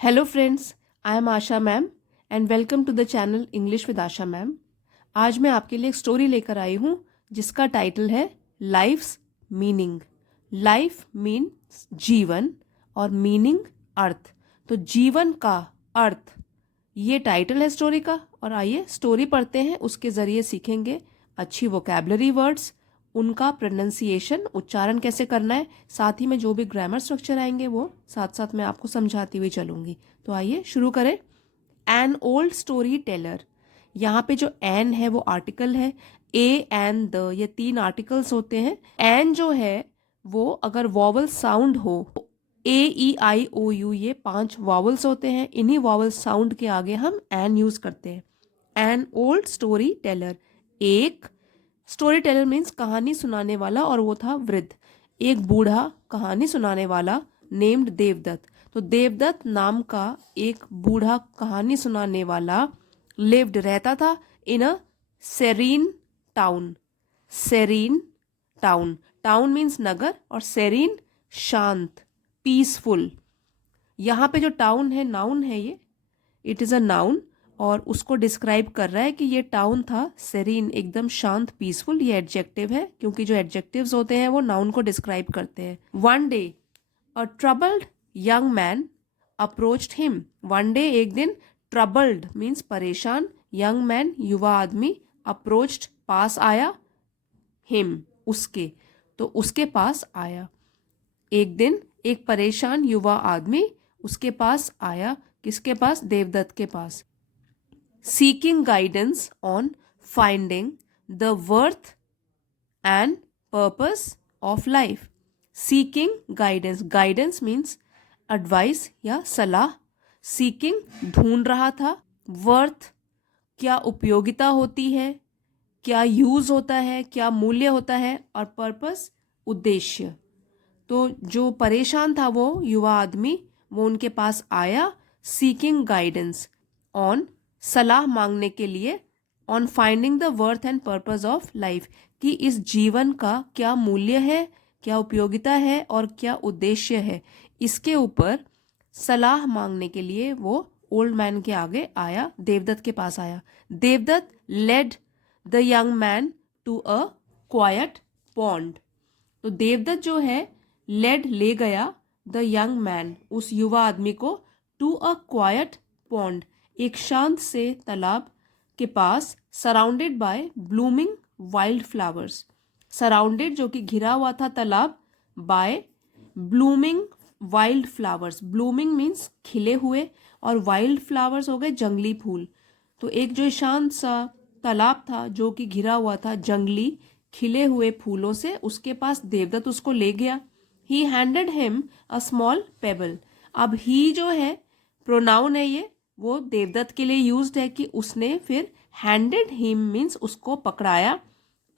Hello friends, I am Asha ma'am and welcome to the channel English with Asha ma'am. आज मैं आपके लिए एक स्टोरी लेकर आई हूँ जिसका टाइटल है लाइफ्स मीनिंग। लाइफ मीन्स जीवन और मीनिंग अर्थ। तो जीवन का अर्थ, ये टाइटल है स्टोरी का। और आइए स्टोरी पढ़ते हैं, उसके ज़रिए सीखेंगे अच्छी वोकैबलरी वर्ड्स, उनका प्रोनाउंसिएशन, उच्चारण कैसे करना है, साथ ही में जो भी ग्रामर स्ट्रक्चर आएंगे वो साथ साथ मैं आपको समझाती हुई चलूँगी। तो आइए शुरू करें। An old story teller. यहाँ पे जो एन है वो आर्टिकल है। ए एंड द, ये तीन आर्टिकल्स होते हैं। एन जो है वो अगर वॉवल साउंड हो, ए ई आई ओ यू, ये 5 वॉवल्स होते हैं। इन्हीं वॉवल साउंड के आगे हम एन यूज करते हैं। एन ओल्ड स्टोरी टेलर, एक स्टोरी टेलर मीन्स कहानी सुनाने वाला, और वो था वृद्ध, एक बूढ़ा कहानी सुनाने वाला नेम्ड देवदत्त। तो देवदत्त नाम का एक बूढ़ा कहानी सुनाने वाला लिव्ड, रहता था in a serene town. Serene town, town means नगर, और सेरीन शांत, पीसफुल। यहाँ पे जो टाउन है नाउन है, ये इट इज़ अ नाउन, और उसको डिस्क्राइब कर रहा है कि ये टाउन था सेरीन, एकदम शांत, पीसफुल। ये एडजेक्टिव है क्योंकि जो एडजेक्टिव्स होते हैं वो नाउन को डिस्क्राइब करते हैं। One day a troubled young man approached him. One day, एक दिन, ट्रबल्ड मीन्स परेशान, यंग मैन युवा आदमी, अप्रोच्ड पास आया, हिम उसके, तो उसके पास आया। एक दिन एक परेशान युवा आदमी उसके पास आया। किसके पास? देवदत्त के पास। Seeking guidance on finding the worth and purpose of life. Seeking guidance, guidance means advice या सलाह। सीकिंग ढूंढ रहा था, वर्थ क्या उपयोगिता होती है, क्या यूज होता है, क्या मूल्य होता है, और पर्पस उद्देश्य। तो जो परेशान था वो युवा आदमी, वो उनके पास आया सीकिंग गाइडेंस ऑन, सलाह मांगने के लिए, on finding the worth and purpose of life, कि इस जीवन का क्या मूल्य है, क्या उपयोगिता है और क्या उद्देश्य है, इसके ऊपर सलाह मांगने के लिए वो ओल्ड मैन के आगे आया, देवदत्त के पास आया। Devdutt led the young man to a quiet pond. तो देवदत्त जो है लेड, ले गया, द यंग मैन, उस युवा आदमी को, टू अ क्वाइट पॉन्ड, एक शांत से तालाब के पास, surrounded by blooming wild flowers. Surrounded जो कि घिरा हुआ था तालाब, by blooming wild flowers. Blooming means खिले हुए, और वाइल्ड फ्लावर्स हो गए जंगली फूल। तो एक जो शांत सा तालाब था जो कि घिरा हुआ था जंगली खिले हुए फूलों से, उसके पास देवदत्त उसको ले गया। ही handed him a small payable. अब ही जो है प्रोनाउन है, ये वो देवदत्त के लिए यूज्ड है कि उसने फिर हैंडेड हिम मीन्स उसको पकड़ाया।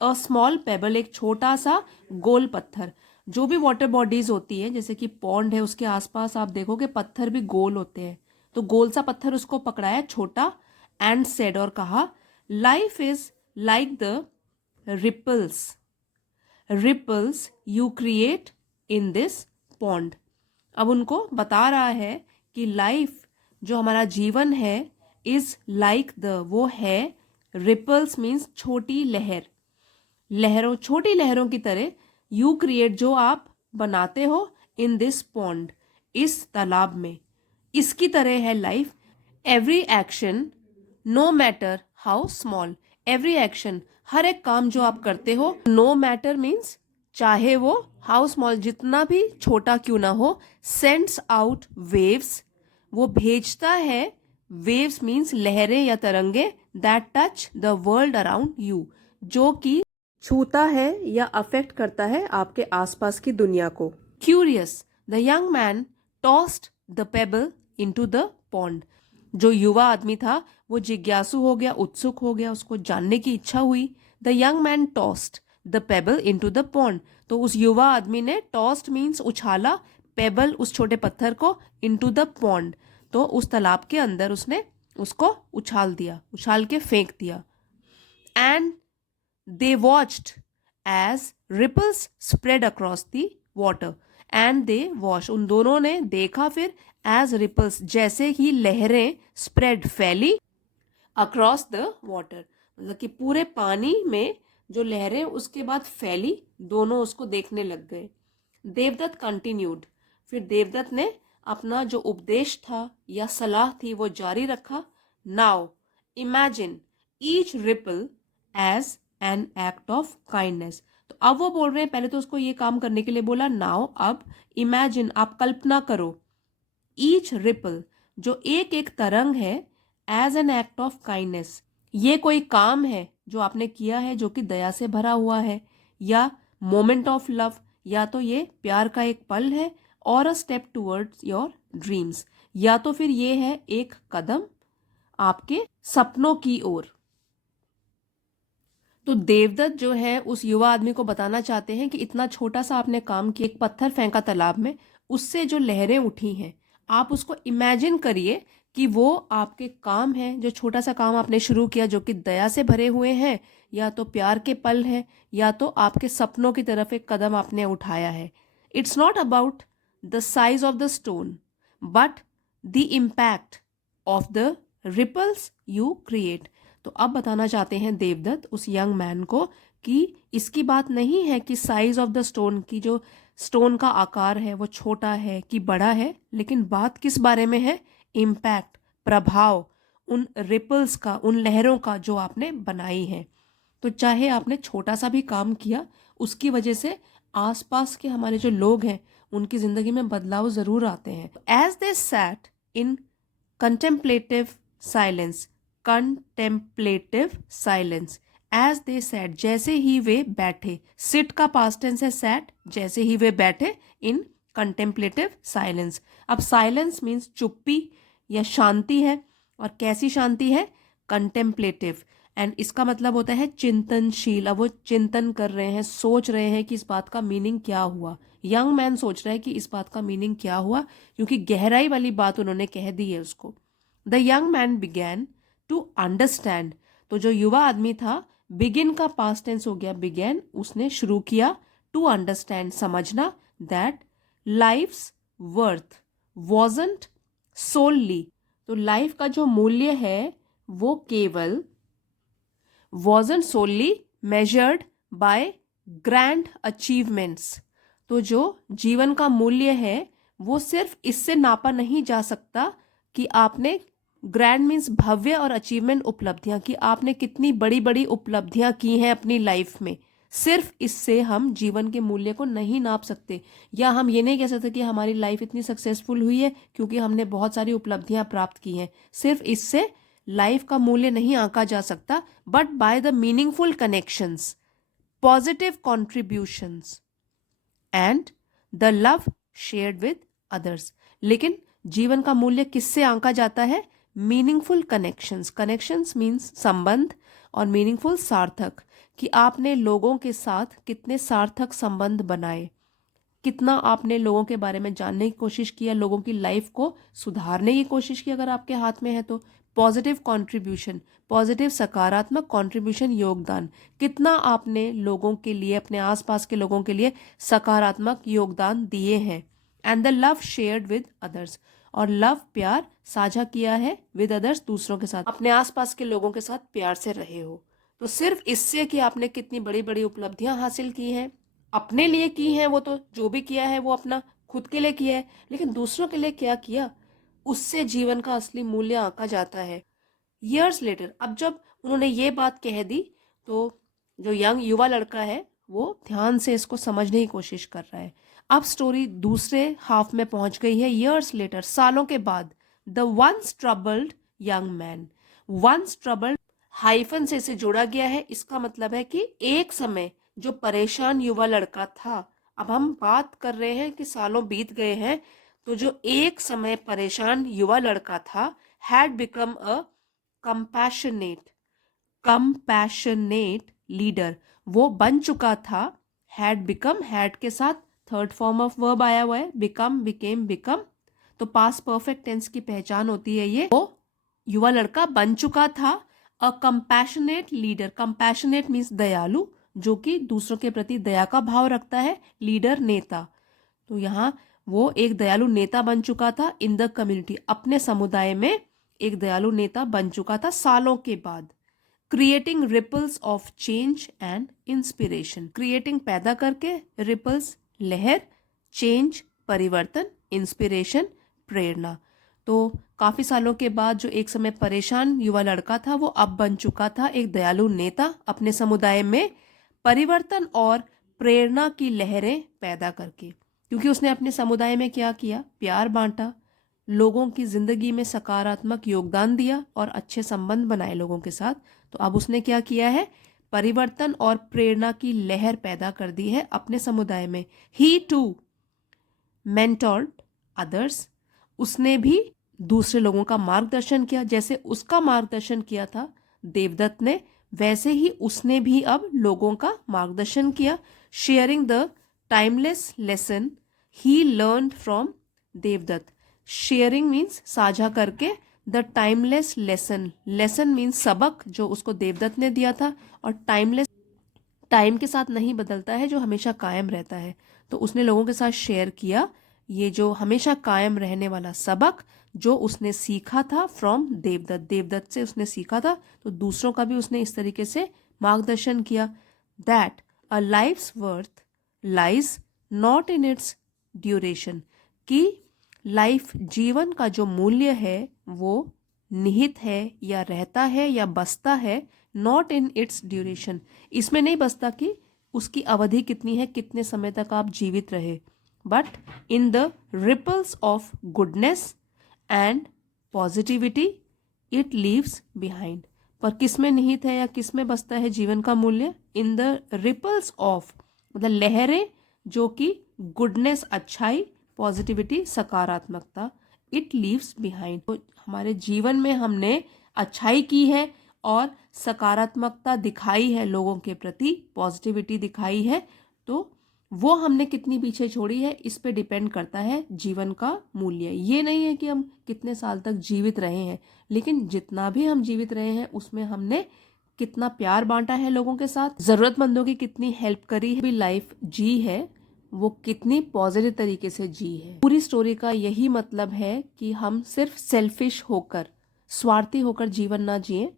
अ स्मॉल पेबल, एक छोटा सा गोल पत्थर। जो भी वाटर बॉडीज होती है, जैसे कि पॉन्ड है, उसके आसपास आप देखोगे पत्थर भी गोल होते हैं, तो गोल सा पत्थर उसको पकड़ाया, छोटा, एंड सेड, और कहा, life is like the ripples, ripples you create in this pond. अब उनको बता रहा है कि लाइफ, जो हमारा जीवन है, इज लाइक द, वो है, रिपल्स मीन्स छोटी लहर, लहरों, छोटी लहरों की तरह, यू क्रिएट, जो आप बनाते हो, इन दिस पॉन्ड, इस तालाब में, इसकी तरह है life. Every action, no matter how small, every action, हर एक काम जो आप करते हो, नो मैटर मीन्स चाहे वो हाउ स्मॉल, जितना भी छोटा क्यों ना हो, सेंड्स आउट वेव्स, वो भेजता है, वेव्स मीन्स लहरें या तरंगे, that touch the world around you, जो कि छूता है या अफेक्ट करता है आपके आसपास की दुनिया को। Curious, the young man tossed the payable into the pond. जो युवा आदमी था वो जिज्ञासु हो गया, उत्सुक हो गया, उसको जानने की इच्छा हुई। The young man tossed the payable into the pond, तो उस युवा आदमी ने, टॉस्ड मीन्स उछाला, पेबल उस छोटे पत्थर को, इनटू द पॉन्ड, तो उस तालाब के अंदर उसने उसको उछाल दिया, उछाल के फेंक दिया। And they watched as ripples spread across the water, and they watched, उन दोनों ने देखा फिर, एज रिपल्स, जैसे ही लहरें स्प्रेड फैली अक्रॉस द वाटर, मतलब कि पूरे पानी में जो लहरें उसके बाद फैली, दोनों उसको देखने लग गए। देवदत्त कंटिन्यूड, फिर देवदत्त ने अपना जो उपदेश था या सलाह थी वो जारी रखा। Now imagine each ripple as an act of kindness. तो अब वो बोल रहे हैं, पहले तो उसको ये काम करने के लिए बोला नाउ, अब इमेजिन, आप कल्पना करो, ईच रिपल, जो एक एक तरंग है, as an act of kindness, ये कोई काम है जो आपने किया है जो कि दया से भरा हुआ है, या मोमेंट ऑफ लव, या तो ये प्यार का एक पल है, और a step towards your dreams, या तो फिर ये है एक कदम आपके सपनों की ओर। तो देवदत्त जो है उस युवा आदमी को बताना चाहते हैं कि इतना छोटा सा आपने काम किया, एक पत्थर फेंका तालाब में, उससे जो लहरें उठी हैं, आप उसको इमेजिन करिए कि वो आपके काम है, जो छोटा सा काम आपने शुरू किया जो कि दया से भरे हुए हैं, या तो प्यार के पल है, या तो आपके सपनों की तरफ एक कदम आपने उठाया है। It's not about the size of the stone but the impact of the ripples you create. तो अब बताना चाहते हैं देवदत्त उस यंग मैन को कि इसकी बात नहीं है कि साइज ऑफ द स्टोन, की जो स्टोन का आकार है वो छोटा है कि बड़ा है, लेकिन बात किस बारे में है? इम्पैक्ट, प्रभाव, उन रिपल्स का, उन लहरों का जो आपने बनाई है। तो चाहे आपने छोटा सा भी काम किया, उसकी वजह से आसपास के हमारे जो लोग हैं उनकी जिंदगी में बदलाव जरूर आते हैं। As they sat in contemplative silence, contemplative silence, as they sat, जैसे ही वे बैठे, सिट का पास्ट टेंस है सैट, जैसे ही वे बैठे, इन कंटेम्पलेटिव साइलेंस। अब साइलेंस मीन्स चुप्पी या शांति है, और कैसी शांति है? कंटेम्पलेटिव, एंड इसका मतलब होता है चिंतनशील। अब वो चिंतन कर रहे हैं, सोच रहे हैं कि इस बात का मीनिंग क्या हुआ। यंग मैन सोच रहा है कि इस बात का मीनिंग क्या हुआ, क्योंकि गहराई वाली बात उन्होंने कह दी है उसको। The young man began to understand, तो जो युवा आदमी था, बिगिन का पास्ट टेंस हो गया बिगैन, उसने शुरू किया, टू अंडरस्टैंड, समझना, that life's worth wasn't solely, तो लाइफ का जो मूल्य है वो केवल wasn't solely measured by grand achievements, तो जो जीवन का मूल्य है वो सिर्फ इससे नापा नहीं जा सकता कि आपने, ग्रैंड मीन्स भव्य, और अचीवमेंट उपलब्धियां, कि आपने कितनी बड़ी बड़ी उपलब्धियां की हैं अपनी लाइफ में, सिर्फ इससे हम जीवन के मूल्य को नहीं नाप सकते। या हम ये नहीं कह सकते कि हमारी लाइफ इतनी सक्सेसफुल हुई है क्योंकि हमने बहुत सारी उपलब्धियां प्राप्त की हैं, सिर्फ इससे लाइफ का मूल्य नहीं आंका जा सकता, but by the meaningful connections, positive contributions and the love shared with others. लेकिन जीवन का मूल्य किससे आंका जाता है? मीनिंगफुल कनेक्शंस, कनेक्शंस मीन्स संबंध, और मीनिंगफुल सार्थक, कि आपने लोगों के साथ कितने सार्थक संबंध बनाए, कितना आपने लोगों के बारे में जानने की कोशिश की, लोगों की लाइफ को सुधारने की कोशिश की, अगर आपके हाथ में है तो। पॉजिटिव कंट्रीब्यूशन, पॉजिटिव सकारात्मक कंट्रीब्यूशन, योगदान, कितना आपने लोगों के लिए, अपने आसपास के लोगों के लिए सकारात्मक योगदान दिए हैं। And the love shared with others, और लव, प्यार साझा किया है, विद अदर्स, दूसरों के साथ, अपने आसपास के लोगों के साथ प्यार से रहे हो। तो सिर्फ इससे कि आपने कितनी बड़ी बड़ी उपलब्धियां हासिल की हैं, अपने लिए की हैं, वो तो जो भी किया है वो अपना खुद के लिए किया है, लेकिन दूसरों के लिए क्या किया, उससे जीवन का असली मूल्य आंका जाता है। ईयर्स लेटर, अब जब उन्होंने ये बात कह दी तो जो यंग युवा लड़का है वो ध्यान से इसको समझने की कोशिश कर रहा है। अब स्टोरी दूसरे हाफ में पहुंच गई है। ईयर्स लेटर, सालों के बाद, the once troubled young man, once troubled hyphen से इसे जोड़ा गया है, इसका मतलब है कि एक समय जो परेशान युवा लड़का था, अब हम बात कर रहे हैं कि सालों बीत गए हैं, तो जो एक समय परेशान युवा लड़का था, had become a compassionate, compassionate leader, वो बन चुका था। हैड बिकम, हैड के साथ थर्ड फॉर्म ऑफ वर्ब आया हुआ है, बिकम, बिकेम, बिकम, तो पास्ट परफेक्ट टेंस की पहचान होती है ये। वो युवा लड़का बन चुका था अ कंपैशनेट लीडर, कंपैशनेट मीन्स दयालु, जो कि दूसरों के प्रति दया का भाव रखता है, लीडर नेता। तो यहाँ वो एक दयालु नेता बन चुका था इन द कम्युनिटी, अपने समुदाय में एक दयालु नेता बन चुका था सालों के बाद। Creating ripples of change and inspiration, creating पैदा करके, रिपल्स लहर, चेंज परिवर्तन, इंस्पिरेशन प्रेरणा। तो काफी सालों के बाद जो एक समय परेशान युवा लड़का था वो अब बन चुका था एक दयालु नेता अपने समुदाय में, परिवर्तन और प्रेरणा की लहरें पैदा करके, क्योंकि उसने अपने समुदाय में क्या किया, प्यार बांटा, लोगों की जिंदगी में सकारात्मक योगदान दिया और अच्छे संबंध बनाए लोगों के साथ। तो अब उसने क्या किया है, परिवर्तन और प्रेरणा की लहर पैदा कर दी है अपने समुदाय में। ही टू मेंटोर्ड अदर्स, उसने भी दूसरे लोगों का मार्गदर्शन किया, जैसे उसका मार्गदर्शन किया था देवदत्त ने, वैसे ही उसने भी अब लोगों का मार्गदर्शन किया। Sharing the timeless lesson he learned from Devdutt, sharing means साझा करके, the timeless lesson, lesson means सबक जो उसको देवदत्त ने दिया था, और टाइमलेस टाइम के साथ नहीं बदलता है, जो हमेशा कायम रहता है। तो उसने लोगों के साथ शेयर किया ये जो हमेशा कायम रहने वाला सबक जो उसने सीखा था फ्रॉम देवदत्त, देवदत्त से उसने सीखा था, तो दूसरों का भी उसने इस तरीके से मार्गदर्शन किया। That a life's worth lies not in its duration, कि लाइफ जीवन का जो मूल्य है वो निहित है या रहता है या बसता है, नॉट इन इट्स ड्यूरेशन, इसमें नहीं बसता कि उसकी अवधि कितनी है, कितने समय तक आप जीवित रहे, but in the ripples of goodness and positivity it leaves behind. पर किस में निहित है या किस में बसता है जीवन का मूल्य, इन द रिपल्स ऑफ, मतलब लहरें जो कि गुडनेस अच्छाई, पॉजिटिविटी सकारात्मकता, इट लीव्स बिहाइंड, तो हमारे जीवन में हमने अच्छाई की है और सकारात्मकता दिखाई है लोगों के प्रति, पॉजिटिविटी दिखाई है, तो वो हमने कितनी पीछे छोड़ी है इस पे डिपेंड करता है जीवन का मूल्य। ये नहीं है कि हम कितने साल तक जीवित रहे हैं, लेकिन जितना भी हम जीवित रहे हैं उसमें हमने कितना प्यार बांटा है लोगों के साथ, जरूरतमंदों की कितनी हेल्प करी है, भी लाइफ जी है वो कितनी पॉजिटिव तरीके से जी है। पूरी स्टोरी का यही मतलब है कि हम सिर्फ सेल्फिश होकर, स्वार्थी होकर जीवन ना जिए,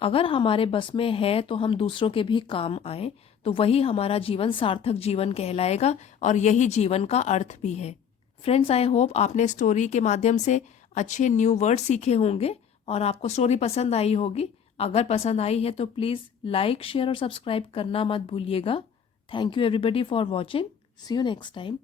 अगर हमारे बस में है तो हम दूसरों के भी काम आए, तो वही हमारा जीवन सार्थक जीवन कहलाएगा और यही जीवन का अर्थ भी है। फ्रेंड्स, आई होप आपने स्टोरी के माध्यम से अच्छे न्यू वर्ड सीखे होंगे और आपको स्टोरी पसंद आई होगी। अगर पसंद आई है तो प्लीज़ लाइक, शेयर और सब्सक्राइब करना मत भूलिएगा। Thank you everybody for watching. See you next time.